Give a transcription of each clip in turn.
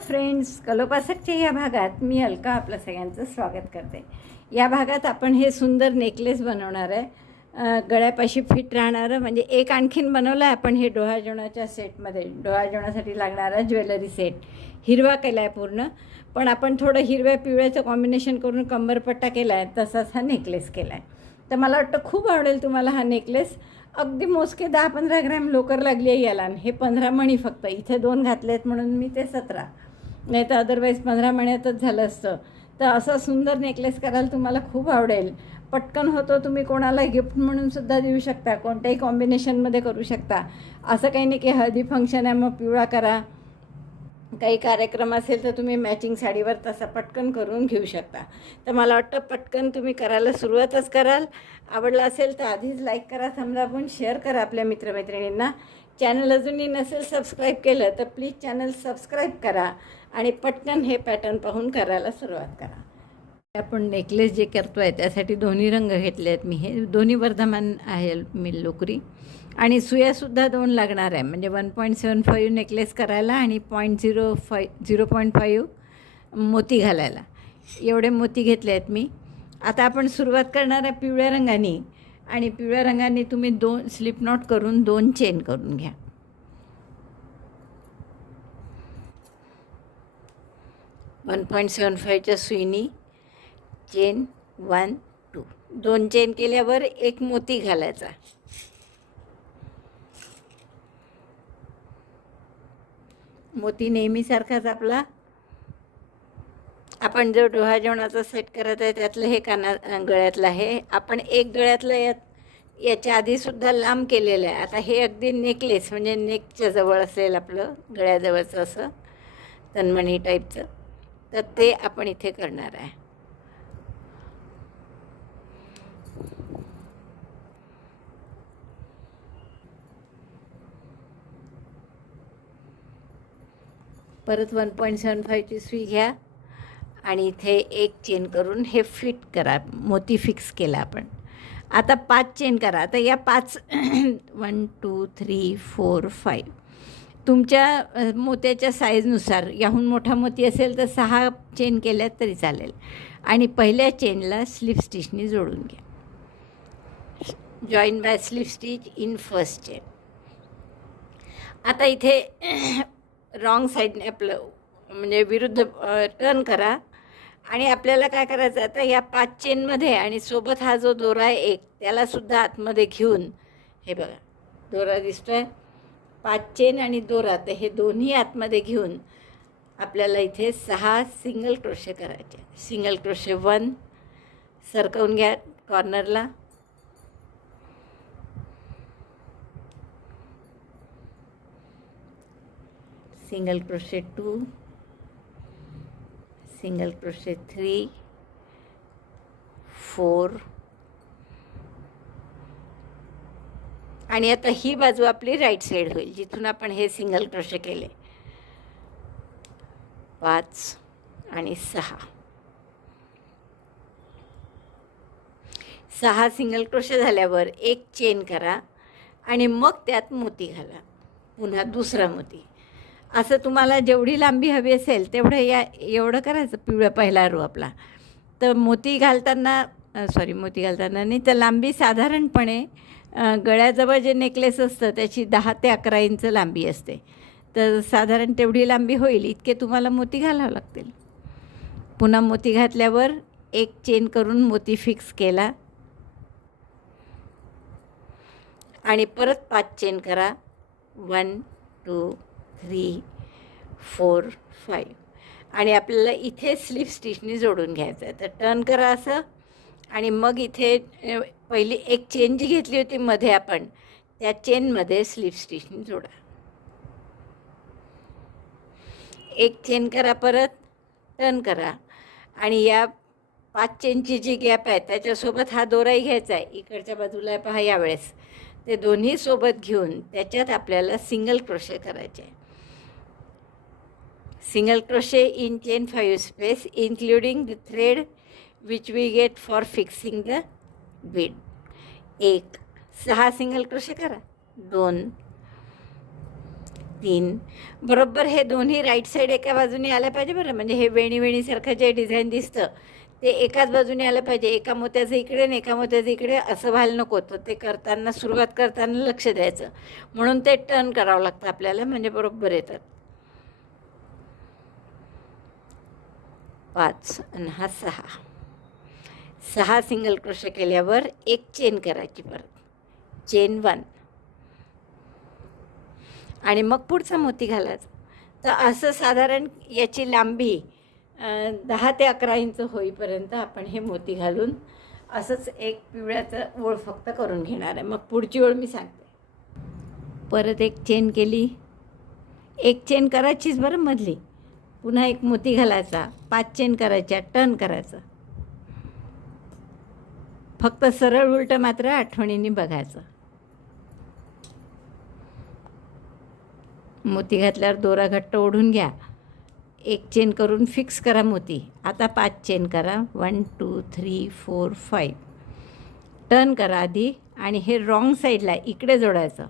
Friends कलोपासकच्या या भागात मी अलका आपलं सगळ्यांचं स्वागत करते. या भागात आपण हे सुंदर नेकलेस बनवणार आहे. गळ्यापाशी फिट राहणारं म्हणजे एक आणखीन बनवलं आहे आपण हे डोळा जेवणाच्या सेटमध्ये. डोळा जेवणासाठी लागणारा ज्वेलरी सेट. हिरवा केला आहे पूर्ण पण आपण थोडं हिरव्या पिवळ्याचं कॉम्बिनेशन करून कंबरपट्टा केला आहे तसाच हा नेकलेस केला आहे तर मला वाटतं खूप आवडेल तुम्हाला हा नेकलेस. अगदी मोजके दहा पंधरा ग्रॅम लोकर लागली आहे याला हे पंधरा मणी फक्त. इथे दोन घातले आहेत म्हणून मी ते सतरा. नाही तर अदरवाईज पंधरा महिन्यातच झालं असतं. तर असं सुंदर नेकलेस करायला तुम्हाला खूप आवडेल. पटकन होतो तुम्ही कोणाला गिफ्ट म्हणून सुद्धा देऊ शकता. कोणत्याही कॉम्बिनेशनमध्ये करू शकता. असं काही नाही की हळदी फंक्शन आहे मग पिवळा करा. काही कार्यक्रम असेल तर तुम्ही मॅचिंग साडीवर तसा पटकन करून घेऊ शकता. तर मला वाटतं पटकन तुम्ही करायला सुरुवातच कराल. आवडलं असेल तर आधीच लाईक करा समजावून शेअर करा आपल्या मित्रमैत्रिणींना. चॅनल अजूनही नसेल सबस्क्राईब केलं तर प्लीज चॅनल सबस्क्राईब करा. आणि पटकन हे पॅटर्न पाहून करायला सुरुवात करा. आपण नेकलेस जे करतो आहे त्यासाठी दोन्ही रंग घेतले आहेत. मी हे दोन्ही वर्धमान आहे मी लोकरी. आणि सुयासुद्धा दोन लागणार आहे. म्हणजे one point seven five necklace करायला आणि point zero five zero point five मोती घालायला. एवढे मोती घेतले आहेत मी. आता आपण सुरुवात करणार आहे पिवळ्या रंगाने. आणि पिवळ्या रंगाने तुम्ही दोन स्लिप नॉट करून दोन चेन करून घ्या. वन पॉईंट सेवन फाईव्हच्या सुईनी चेन वन टू दोन चेन केल्यावर एक मोती घालायचा. मोती नेहमीसारखाच आपला. आपण जो डोहा जेवणाचा सेट करत आहे त्यातलं हे काना गळ्यातलं आहे. आपण एक गळ्यातलं यात याच्या आधीसुद्धा लांब केलेलं आहे. आता हे अगदी नेकलेस म्हणजे नेकच्या जवळ असेल आपलं गळ्याजवळचं असं तन्मणी टाईपचं तर ते आपण इथे करणार आहे. परत वन पॉईंट सेवन फाईव्हची सुई घ्या आणि इथे एक चेन करून हे फिट करा मोती फिक्स केला आपण. आता पाच चेन करा. आता या पाच one two three four five. तुमच्या मोत्याच्या साईजनुसार याहून मोठा मोती असेल तर सहा चेन केल्या तरी चालेल. आणि पहिल्या चेनला स्लिप स्टिचनी जोडून घ्या. Join by slip stitch in first chain आता इथे रॉंग साईडने आपलं म्हणजे विरुद्ध टर्न करा. आणि आपल्याला काय करायचं आता या पाच चेनमध्ये आणि सोबत हा जो दोरा आहे एक त्यालासुद्धा आतमध्ये घेऊन हे बघा दोरा दिसतो आहे पाच चेन आणि दोरा तर हे दोन्ही आतमध्ये घेऊन आपल्याला इथे सहा सिंगल क्रोशे करायचे. सिंगल क्रोशे वन सरकवून घ्या कॉर्नरला. Single crochet two single crochet three four आणि आता ही बाजू आपली राईट साईड होईल जिथून आपण हे सिंगल क्रोशे केले. पाच आणि सहा. सहा सिंगल क्रोशे झाल्यावर एक चेन करा आणि मग त्यात मोती घाला. पुन्हा दुसरा मोती. असं तुम्हाला जेवढी लांबी हवी असेल तेवढं या एवढं करायचं. पिवळा पहिला रो आपला. तर मोती घालताना सॉरी मोती घालताना नाही तर लांबी साधारणपणे गळ्याजवळ जे नेकलेस असतं त्याची दहा ते अकरा इंच लांबी असते. तर साधारण तेवढी लांबी होईल इतके तुम्हाला मोती घालावं लागतील. पुन्हा मोती घातल्यावर एक चेन करून मोती फिक्स केला. आणि परत पाच चेन करा. One two three four five आणि आपल्याला इथे स्लीप स्टिचनी जोडून घ्यायचं आहे. तर टर्न करा असं. आणि मग इथे पहिली एक चेन जी घेतली होती मध्ये आपण त्या चेनमध्ये स्लीप स्टिचिंग जोडा. एक चेन करा परत टर्न करा. आणि या पाच चेनची जी गॅप आहे त्याच्यासोबत हा दोराही घ्यायचा आहे. इकडच्या बाजूला आहे पहा यावेळेस. ते दोन्ही सोबत घेऊन त्याच्यात आपल्याला सिंगल क्रोशे करायचे आहे. Single crochet in chain five space including the thread which we get for fixing the bead एक सहा सिंगल क्रोशे करा. दोन तीन. बरोबर हे दोन्ही राईट साईड एका बाजूने आल्या पाहिजे बरं. म्हणजे हे वेणी वेणीसारखं जे डिझाईन दिसतं ते एकाच बाजूने आलं पाहिजे. एका मोत्याचं इकडे आणि एका मोत्याचं इकडे असं व्हायला नको. तर ते करताना सुरुवात करताना लक्ष द्यायचं. म्हणून ते टर्न करावं लागतं आपल्याला. म्हणजे बरोबर येतात पाच आणि हा सहा. सहा सिंगल क्रोशे केल्यावर एक चेन करायची परत. चेन वन आणि मग पुढचा मोती घालायचा. तर असं साधारण याची लांबी दहा ते अकरा इंच होईपर्यंत आपण हे मोती घालून असंच एक पिवळ्याचं ओळ फक्त करून घेणार आहे. मग पुढची ओळ मी सांगते. परत एक चेन केली. एक चेन करायचीच बरं मधली. पुन्हा एक मोती घालायचा. पाच चेन करायच्या. टर्न करायचं. फक्त सरळ उलटं मात्र आठवणीने बघायचं. मोती घातल्यावर दोरा घट्ट ओढून घ्या. एक चेन करून फिक्स करा मोती. आता पाच चेन करा. One two three four five turn करा आधी आणि हे रॉंग साईडला इकडे जोडायचं.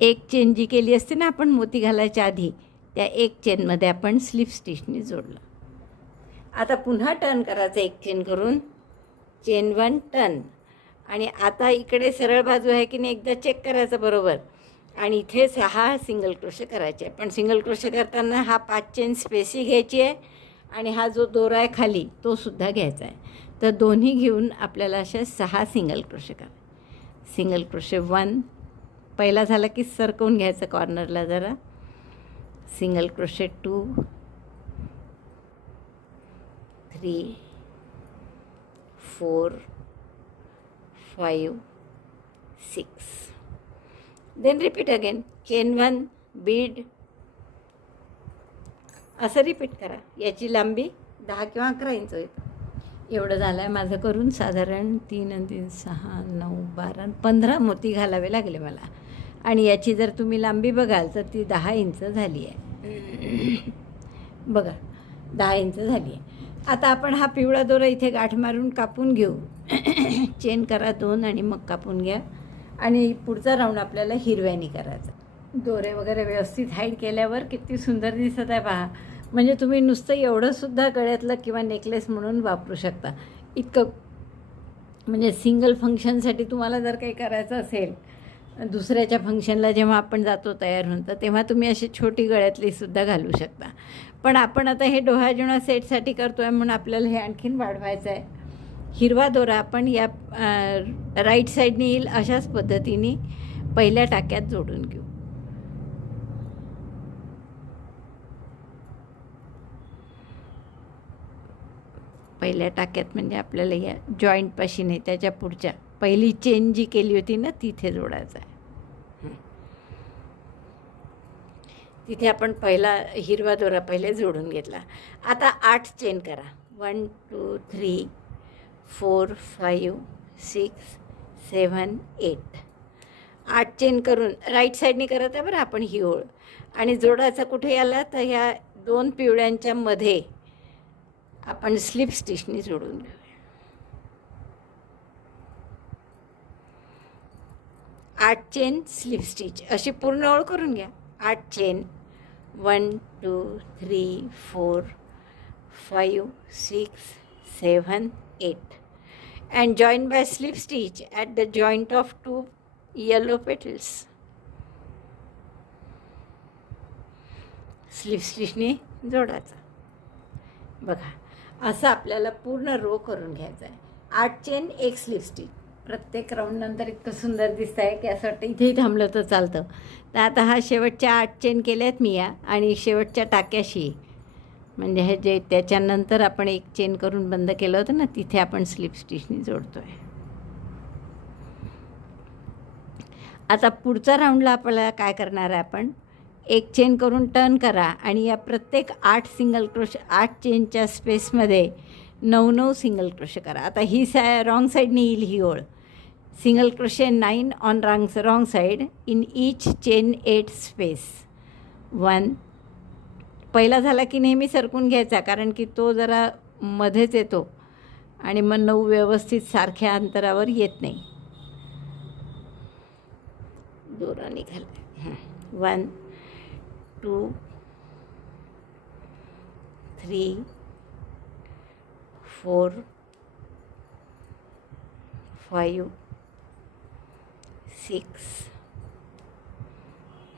एक चेन जी केली असते ना आपण मोती घालायच्या आधी त्या एक चेनमध्ये आपण स्लिप स्टिचने जोडलं. आता पुन्हा टर्न करायचं एक चेन करून. Chain one turn. आणि आता इकडे सरळ बाजू आहे की नाही एकदा चेक करायचं बरोबर. आणि इथे सहा सिंगल क्रोशे करायचे आहे. पण सिंगल क्रोशे करताना हा पाच चेन स्पेसी घ्यायची आहे. आणि हा जो दोरा आहे खाली तो सुद्धा घ्यायचा आहे. तर दोन्ही घेऊन आपल्याला अशा सहा सिंगल क्रोशे करा सिंगल क्रोशे वन पहिला झाला की सरकवून घ्यायचं कॉर्नरला जरा. Single crochet two three four five six then repeat again chain one bead असं रिपीट करा. याची लांबी दहा किंवा अकरा इंच होईल. एवढं झालं आहे माझं करून साधारण तीन तीन सहा नऊ बारा पंधरा मोती घालावे लागले मला. आणि याची जर तुम्ही लांबी बघाल तर ती दहा इंच झाली आहे. बघा दहा इंच झाली आहे. आता आपण हा पिवळा दोरा इथे गाठ मारून कापून घेऊ. चेन करा दोन आणि मग कापून घ्या. आणि पुढचा राऊंड आपल्याला हिरव्यानी करायचा. दोरे वगैरे व्यवस्थित हाईड केल्यावर किती सुंदर दिसत आहे पहा. म्हणजे तुम्ही नुसतं एवढंसुद्धा गळ्यातलं किंवा नेकलेस म्हणून वापरू शकता. इतकं म्हणजे सिंगल फंक्शनसाठी तुम्हाला जर काही करायचं असेल दुसऱ्याच्या फंक्शनला जेव्हा आपण जातो तयार होऊन तर तेव्हा तुम्ही अशी छोटी गळ्यातलीसुद्धा घालू शकता. पण आपण आता हे डोहा जेवणा सेटसाठी करतो आहे म्हणून आपल्याला हे आणखीन वाढवायचं आहे हिरवा दोरा आपण या राईट साईडने येईल अशाच पद्धतीने पहिल्या टाक्यात जोडून घेऊ. पहिल्या टाक्यात म्हणजे आपल्याला या जॉईंटपाशी नाही त्याच्या पुढच्या. पहिली चेन जी केली होती ना तिथे जोडायचं आहे तिथे आपण पहिला हिरवा दोरा पहिले जोडून घेतला. आता आठ चेन करा. One two three four five six seven eight आठ चेन करून राईट साईडने करत आहे बरं आपण ही ओळ. आणि जोडायचा कुठे आला? तर ह्या दोन पिवळ्यांच्या मध्ये आपण स्लिप स्टिचने जोडून घेऊया. आठ चेन स्लिप स्टिच अशी पूर्ण ओळ करून घ्या. आठ chain one two three four five six seven eight and join by slip stitch at the joint of two yellow petals slip स्टिचने जोडायचा. बघा असं आपल्याला पूर्ण रो करून घ्यायचं आहे. आठ चेन एक स्लिप स्टिच प्रत्येक राऊंड नंतर इतकं सुंदर दिसतं आहे की असं वाटतं इथेही थांबलं तर चालतं. तर आता हा शेवटच्या आठ चेन केल्यात मी या आणि शेवटच्या टाक्याशी. म्हणजे हे जे त्याच्यानंतर आपण एक चेन करून बंद केलं होतं ना तिथे आपण स्लिप स्टिचने जोडतो आहे आता पुढचा राऊंडला आपल्याला काय करणार आहे आपण? एक चेन करून टर्न करा आणि या प्रत्येक आठ सिंगल क्रोश आठ चेनच्या स्पेसमध्ये नऊ नऊ सिंगल क्रोश करा. आता ही सा रॉंग साईडने येईल ही ओळ. Single crochet nine on wrong, wrong side in each chain eight space one पहिला झाला की नेहमी सरकून घ्यायचा कारण की तो जरा मध्येच येतो आणि मग नऊ व्यवस्थित सारख्या अंतरावर येत नाही. दोरा निघाला one two three four five six.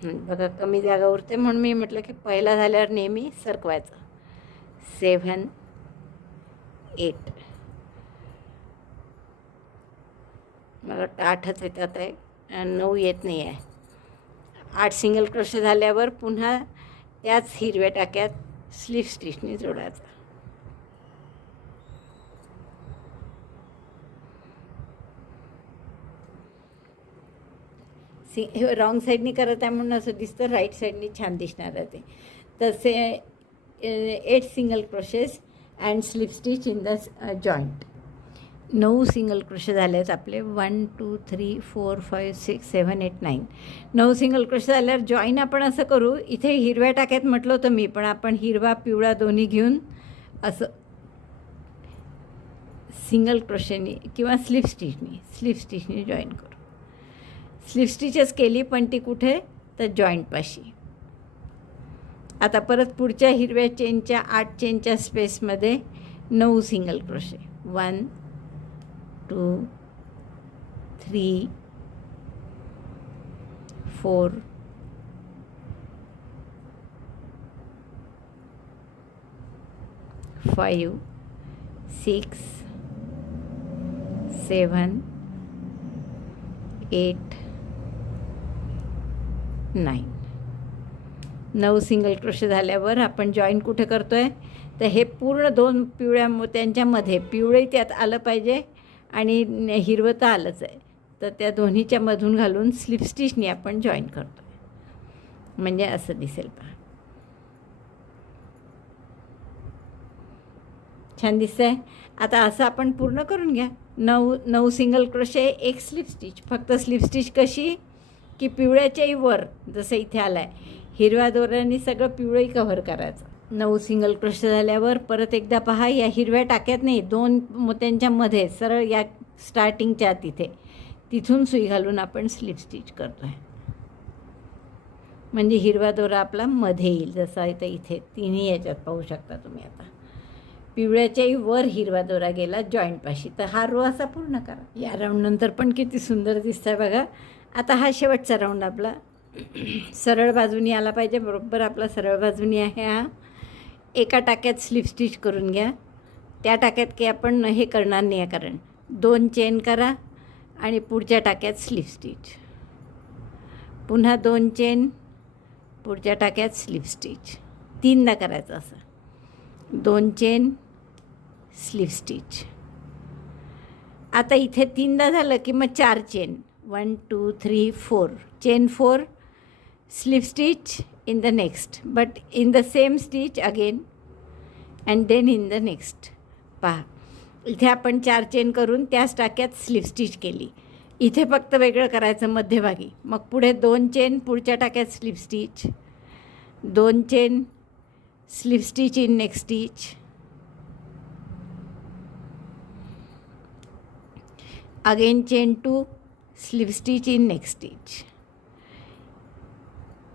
बघा कमी जागा उरते म्हणून मी म्हटलं की पहिला झाल्यावर नेहमी सरकवायचं. Seven eight. मला वाटतं आठच येतात आहे नऊ येत नाही आहे आठ सिंगल क्रोशे झाल्यावर पुन्हा त्याच हिरव्या टाक्यात स्लीव स्टिचने जोडायचा. सिंग हे रॉंग साईडनी करत आहे म्हणून असं दिसतं राईट साईडनी छान दिसणार आहे ते. तसे eight single crochets and slip stitch in the joint नऊ सिंगल क्रोशे झाले आहेत आपले. One two three four five six seven eight nine नऊ सिंगल क्रोशे झाल्यावर जॉईन आपण असं करू. इथे हिरव्या टाक्यात म्हटलं होतं मी पण आपण हिरवा पिवळा दोन्ही घेऊन असं सिंगल क्रोशेनी किंवा स्लिप स्टिचनी स्लिप स्टिचनी जॉईन करू. स्लिप स्टिचेस केली पण ती कुठे? तर जॉईंटपाशी आता परत पुढच्या हिरव्या चेनच्या आठ चेनच्या स्पेसमध्ये नऊ single crochet. One two three four five six seven eight nine नऊ सिंगल क्रोशे झाल्यावर आपण जॉईन कुठे करतो आहे तर हे पूर्ण दोन पिवळ्या मोत्यांच्यामध्ये पिवळंही त्यात आलं पाहिजे आणि हिरवं तर आलंच आहे. तर त्या दोन्हीच्या मधून घालून स्लिप स्टिचनी आपण जॉईन करतो आहे म्हणजे असं दिसेल पहा. छान दिसतं आहे आता असं आपण पूर्ण करून घ्या. नऊ नऊ सिंगल क्रोशे एक स्लिप स्टिच फक्त स्लिप स्टिच कशी? की पिवळ्याच्याही वर जसं इथे आलं आहे हिरव्या दोऱ्याने सगळं पिवळंही कव्हर करायचं. नऊ सिंगल क्रोशे झाल्यावर परत एकदा पहा या हिरव्या टाक्यात नाही दोन मोत्यांच्या मध्ये सरळ या स्टार्टिंगच्या तिथे. तिथून सुई घालून आपण स्लिप स्टिच करतो आहे म्हणजे हिरवा दोरा आपला मध्ये येईल जसा इथे इथे. तिन्ही याच्यात पाहू शकता तुम्ही आता. पिवळ्याच्याही वर हिरवा दोरा गेला जॉईंटपाशी तर हा रो असा पूर्ण करा. या राऊंडनंतर पण किती सुंदर दिसत आहे बघा. आता हा शेवटचा राऊंड आपला. सरळ बाजूनी आला पाहिजे बरोबर आपला सरळ बाजूनी आहे हा. एका टाक्यात स्लिप स्टिच करून घ्या. त्या टाक्यात काही आपण हे करणार नाही आहे कारण. दोन चेन करा आणि पुढच्या टाक्यात स्लिप स्टिच पुन्हा दोन चेन पुढच्या टाक्यात स्लिप स्टिच तीनदा करायचं असं. दोन चेन स्लिप स्टिच आता इथे तीनदा झालं की मग चार chain one two three four chain four slip stitch in the next but in the same stitch again and then in the next पहा. इथे आपण चार चेन करून त्याच टाक्यात स्लिप स्टिच केली. इथे फक्त वेगळं करायचं मध्यभागी. मग पुढे दोन चेन पुढच्या टाक्यात स्लिप स्टिच दोन chain slip stitch in next stitch again chain two slip stitch in next stitch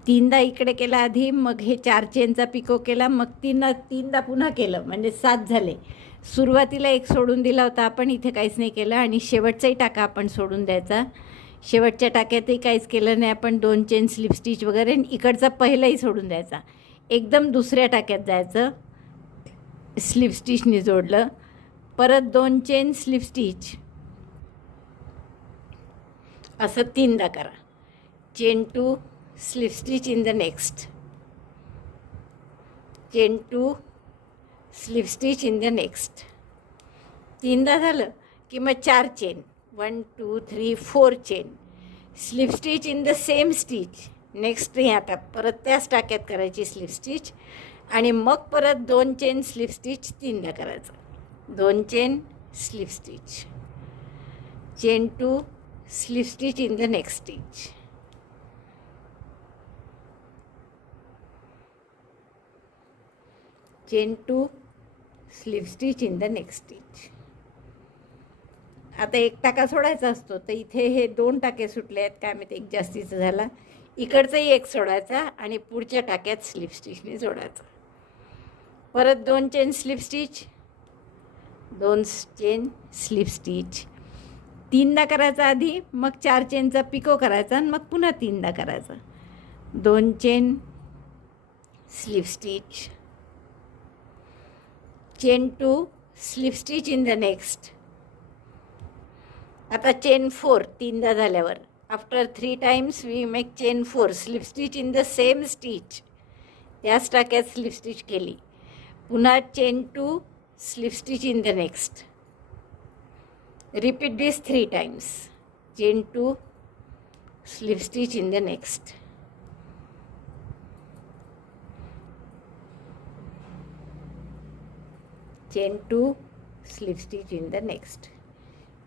तीनदा इकडे केला आधी मग हे चार चेनचा पिको केला मग तीनदा तीनदा पुन्हा केलं म्हणजे सात झाले. सुरुवातीला एक सोडून दिला होता आपण इथे काहीच नाही केलं आणि शेवटचाही टाका आपण सोडून द्यायचा. शेवटच्या टाक्यातही काहीच केलं नाही आपण दोन चेन स्लिप स्टिच वगैरे आणि इकडचा पहिलाही सोडून द्यायचा. एकदम दुसऱ्या टाक्यात जायचं. स्लिप स्टिचने जोडलं. परत दोन चेन स्लिप स्टिच असं तीनदा करा. Chain two slip stitch in the next. Chain two slip stitch in the next. तीनदा झालं की मग चार chain. One two three four chain. Slip stitch in the same stitch next नाही आता परत त्याच टाक्यात करायची स्लिप स्टिच आणि मग परत दोन चेन स्लिप स्टिच तीनदा करायचं. दोन chain slip stitch chain two slip stitch in the next stitch chain 2 slip stitch in the next stitch. आता एक टाका सोडायचा असतो तर इथे हे दोन टाके सुटले आहेत काय माहिती एक जास्तीचा झाला. इकडचाही एक सोडायचा आणि पुढच्या टाक्यात स्लिप स्टिचने जोडायचा परत दोन चेन स्लिप स्टिच दोन चेन स्लिप स्टिच तीनदा करायचा आधी मग चार चेनचा पिको करायचा आणि मग पुन्हा तीनदा करायचा. दोन chain slip stitch. Chain two slip stitch in the next. आता चेन फोर तीनदा झाल्यावर. After three times we make chain four slip stitch in the same stitch. त्याच टाक्यात स्लिप स्टिच केली. पुन्हा chain two slip stitch in the next. Repeat this three times chain two slip stitch in the next chain two slip stitch in the next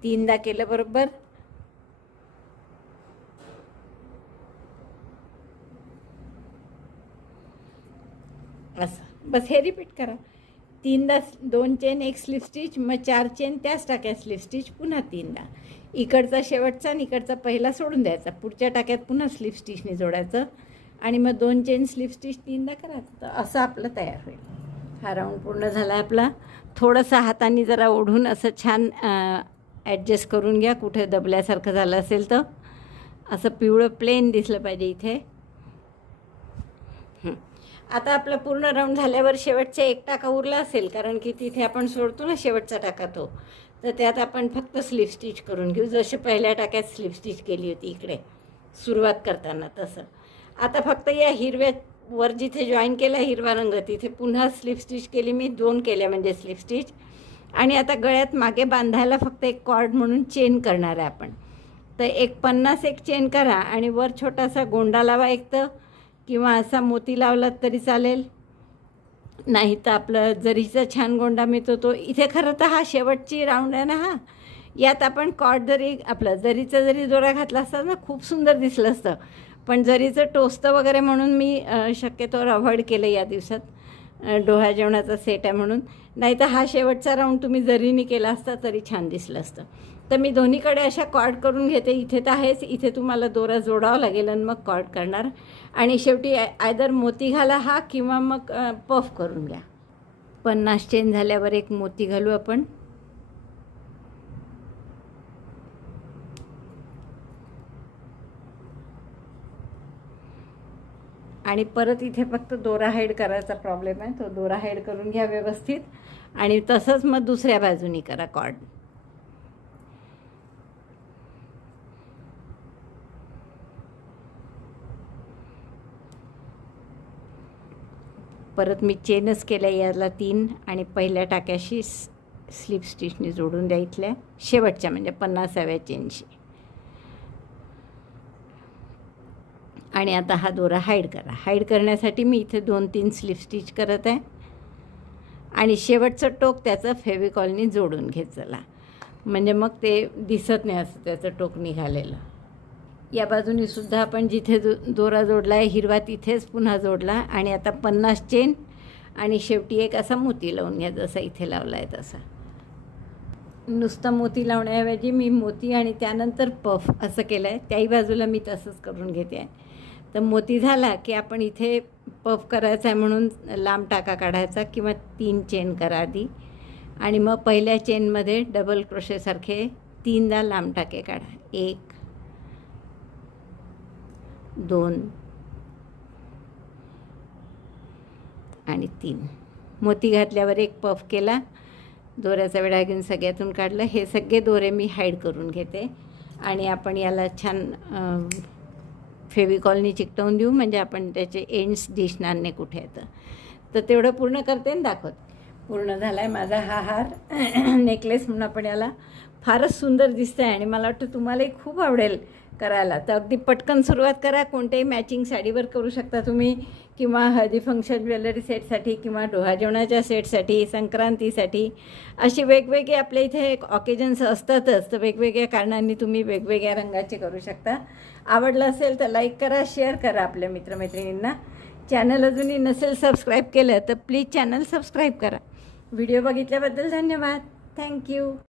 तीनदा केलं बरोबर. असं. बस हे repeat करा. तीनदा दोन चेन एक स्लिप स्टिच मग चार चेन त्याच टाक्यात स्लिप स्टिच पुन्हा तीनदा. इकडचा शेवटचा आणि इकडचा पहिला सोडून द्यायचा. पुढच्या टाक्यात पुन्हा स्लिप स्टिचने जोडायचं. आणि मग दोन चेन स्लिप स्टिच तीनदा करायचं. तर असं आपलं तयार होईल. हा राऊंड पूर्ण झाला आहे आपला. थोडंसं हाताने जरा ओढून असं छान ॲडजस्ट करून घ्या. कुठे दबल्यासारखं झालं असेल तर. असं पिवळं प्लेन दिसलं पाहिजे इथे. आता आपलं पूर्ण राऊंड झाल्यावर शेवटचा एक टाका उरला असेल कारण की तिथे आपण सोडतो ना शेवटचा टाका तो. तर त्यात आपण फक्त स्लिप स्टिच करून घेऊ. जसे पहिल्या टाक्यात स्लिप स्टिच केली होती इकडे सुरुवात करताना तसं. आता फक्त या हिरव्या वर जिथे जॉईन केला हिरवा रंग तिथे पुन्हा स्लिप स्टिच केली. मी दोन केल्या म्हणजे स्लिप स्टिच. आणि आता गळ्यात मागे बांधायला फक्त एक कॉर्ड म्हणून चेन करणार आहे आपण. तर एक पन्नास एक चेन करा आणि वर छोटासा गोंडा लावा एक तर. किंवा असा मोती लावलात तरी चालेल. नाही तर आपलं जरीचा छान गोंडा मिळतो तो इथे खरं तर हा शेवटची राऊंड आहे ना हा. यात आपण कॉट जरी आपलं जरीचा जरी दोरा घातला असता ना खूप सुंदर दिसलं असतं. पण जरीचं टोचतं वगैरे म्हणून मी शक्यतोवर अवॉइड केलं या दिवसात. डोहा जेवणाचा सेट आहे म्हणून. नाही तर हा शेवटचा राऊंड तुम्ही जरीने केला असता तरी छान दिसलं असतं. तर मी दोन्हीकडे अशा कॉर्ड करून घेते. इथे तर आहेच. इथे तुम्हाला दोरा जोडावा लागेल आणि मग कॉर्ड करणार. आणि शेवटी आयदर मोती घाला हा किंवा मग पफ करून घ्या. पन्नास चेन झाल्यावर एक मोती घालू आपण. आणि परत इथे फक्त दोरा हाईड करायचा प्रॉब्लेम आहे. तो दोरा हाईड करून घ्या व्यवस्थित. आणि तसंच मग दुसऱ्या बाजूनी करा कॉर्ड. परत मी चेनच केल्या याला तीन आणि पहिल्या टाक्याशी स्लिप स्टिचने जोडून द्या इथल्या. शेवटच्या म्हणजे पन्नासाव्या चेनशी. आणि आता हा दोरा हाईड करा. हाईड करण्यासाठी मी इथे दोन तीन स्लिप स्टिच करत आहे. आणि शेवटचं टोक त्याचं फेविकॉलनी जोडून घेत चला. म्हणजे मग ते दिसत नाही असं त्याचं टोक निघालेलं. या बाजूने सुद्धा आपण जिथे जो दोरा जोडला आहे हिरवा तिथेच पुन्हा जोडला आणि आता पन्नास चेन आणि शेवटी एक असा मोती लावून घ्या जसा इथे लावला आहे तसा. नुसतं मोती लावण्याऐवजी मी मोती आणि त्यानंतर पफ असं केलं आहे त्याही बाजूला मी तसंच करून घेते. आहे तर मोती झाला की आपण इथे पफ करायचा आहे म्हणून लांब टाका काढायचा किंवा तीन चेन करा आधी. आणि मग पहिल्या चेनमध्ये डबल क्रोशेसारखे तीनदा लांब टाके काढा. एक दोन. आणि तीन. मोती घातल्यावर एक पफ केला. दोऱ्याचा वेळा घेऊन सगळ्यातून काढलं. हे सगळे दोरे मी हाईड करून घेते. आणि आपण याला छान फेविकॉलनी चिकटवून देऊ. म्हणजे आपण त्याचे एंड्स दिसणार नाही कुठे येतं तर तेवढं पूर्ण करते आणि दाखवते. पूर्ण झाला आहे माझा हा हार. नेकलेस म्हणून आपण याला फारच सुंदर दिसतं आहे आणि मला वाटतं तुम्हालाही खूप आवडेल. करायला. तर अगदी पटकन सुरुवात करा. कोणत्याही मॅचिंग साडीवर करू शकता तुम्ही किंवा हळदी फंक्शन ज्वेलरी सेटसाठी किंवा डोहा जेवणाच्या सेटसाठी संक्रांतीसाठी. असे वेगवेगळे आपल्या इथे ऑकेजन्स असतातच. तर वेगवेगळ्या कारणांनी तुम्ही वेगवेगळ्या रंगाचे करू शकता. आवडलं असेल तर लाईक करा शेअर करा आपल्या मित्रमैत्रिणींना. चॅनल अजूनही नसेल सबस्क्राईब केलं तर प्लीज चॅनल सबस्क्राईब करा. व्हिडिओ बघितल्याबद्दल धन्यवाद. Thank you